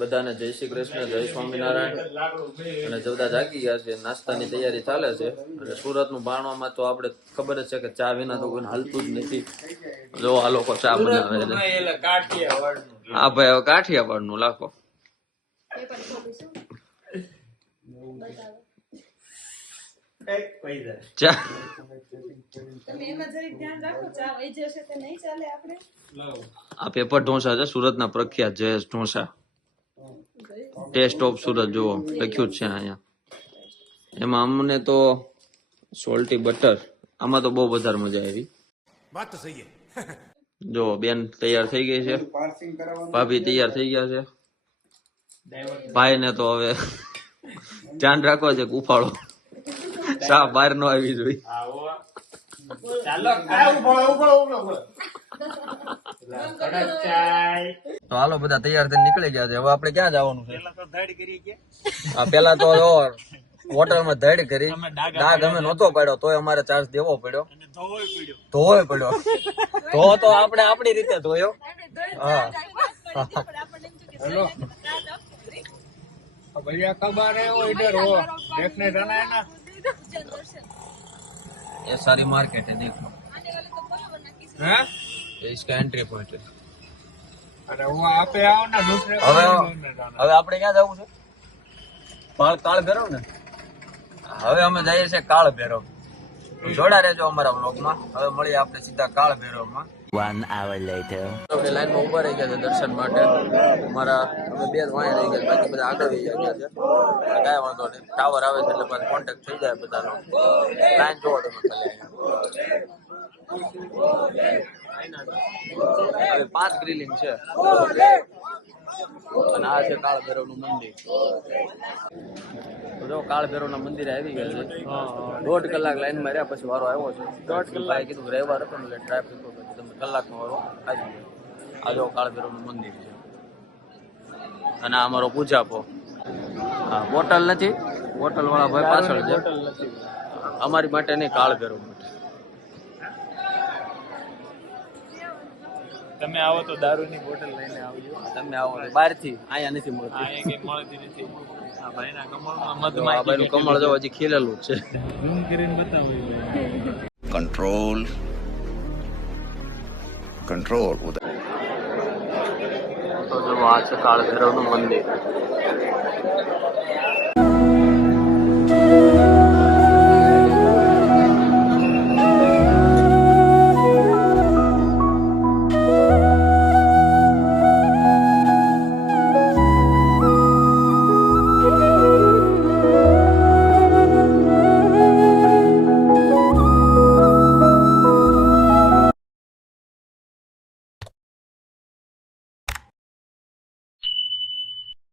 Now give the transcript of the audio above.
બધાને જય શ્રી કૃષ્ણ, જય સ્વામિનારાયણ. અને બધા જાગી ગયા છે, નાસ્તાની તૈયારી ચાલે છે. અને સુરતનું બાણવામાં તો આપણે ખબર જ છે કે ચા વિના તો કોઈ હાલતું જ નથી. જો આ લોકો ચા બનાવે છે. હા ભાઈ, હવે કાઠિયાવાડનું લાખો. ચા આ પેપર ઢોસા છે, સુરતના પ્રખ્યાત જયેશ ઢોસા. ટેસ્ટ ઓફ સુરત જુઓ લખ્યું જ છે અહીંયા. એમાં અમને તો સોલ્ટી બટર, આમાં તો બહુ વધારે મજા આવી. વાત તો સહી છે. જો બેન તૈયાર થઈ ગઈ છે, ભાભી તૈયાર થઈ ગયા છે. ભાઈ ને તો હવે ધ્યાન રાખવા છે કે ઉફાળો સા બહાર ન આવી જોઈ. તો હાલો બધા તૈયાર થઈને નીકળી ગયા છે. હવે આપણે ક્યાં જવાનું છે? પેલા તો હોટલમાં ધડ કરી, ડાઘ અમે નહોતો પાડ્યો તોય અમારે ચાર્જ દેવો પડ્યો. ધોવો પડ્યો તો આપણે આપણી રીતે ધોયો. હા भैया कब आ रहे हो इधर हो देखने जाना है ना ये सारी मार्केट है देखो हैं ये इसका एंट्री पॉइंट है. अरे वो आप पे आओ ना दूसरे હવે આપણે ક્યાં જવું છે? કાળ ભેરવ ને. હવે અમે જઈએ છીએ કાળ ભેરવ. જોડા રહેજો અમારા બ્લોગમાં. હવે મળીએ આપણે સીધા કાળ ભેરવમાં. 1 hour later. આપણે લાઈનમાં ઉભા રહી ગયા છે દર્શન માટે. અમારા અમે બે જ વાંહે રહી ગયા, બાકી બધા આગળ વહી ગયા છે. કાંઈ વાંધો નહીં, ટાવર આવે છે એટલે પછી કોન્ટેક્ટ થઈ જાય બધાનો. લાઈન જોવો તમે ખાલી. હવે 5 ગ્રીલિંગ છે અને આ છે કાળ ભૈરવનું મંદિર. જો કાળ ભૈરવના મંદિરે આવી ગયા છે. 1.5 કલાક લાઈનમાં રહ્યા પછી વારો આવ્યો છે. 1.5 કલાક કીધું રવિવાર હતો ને એટલે ટ્રાફિક હતો, તમે કલાકનો વારો આવી ગયો. આ જો કાળ ભૈરવનું મંદિર છે અને આ અમારો પૂજાપો. હા, હોટલ નથી, હોટલ વાળા ભાઈ પાછળ છે. અમારી માટે નહીં, કાળ ભૈરવ માટે. તમે આવો તો દારૂની બોટલ લઈને આવજો. તમે આવો બહારથી, અહીંયા નથી મળતી. મળતી નથી. આ ભાઈના કમળમાં આ ભાઈનું કમળ જો હજી ખીલેલું જ છે. ઝૂમ કરીને બતાવો. Control. તો જો આ છે કાળ ભૈરવનું મંદિર.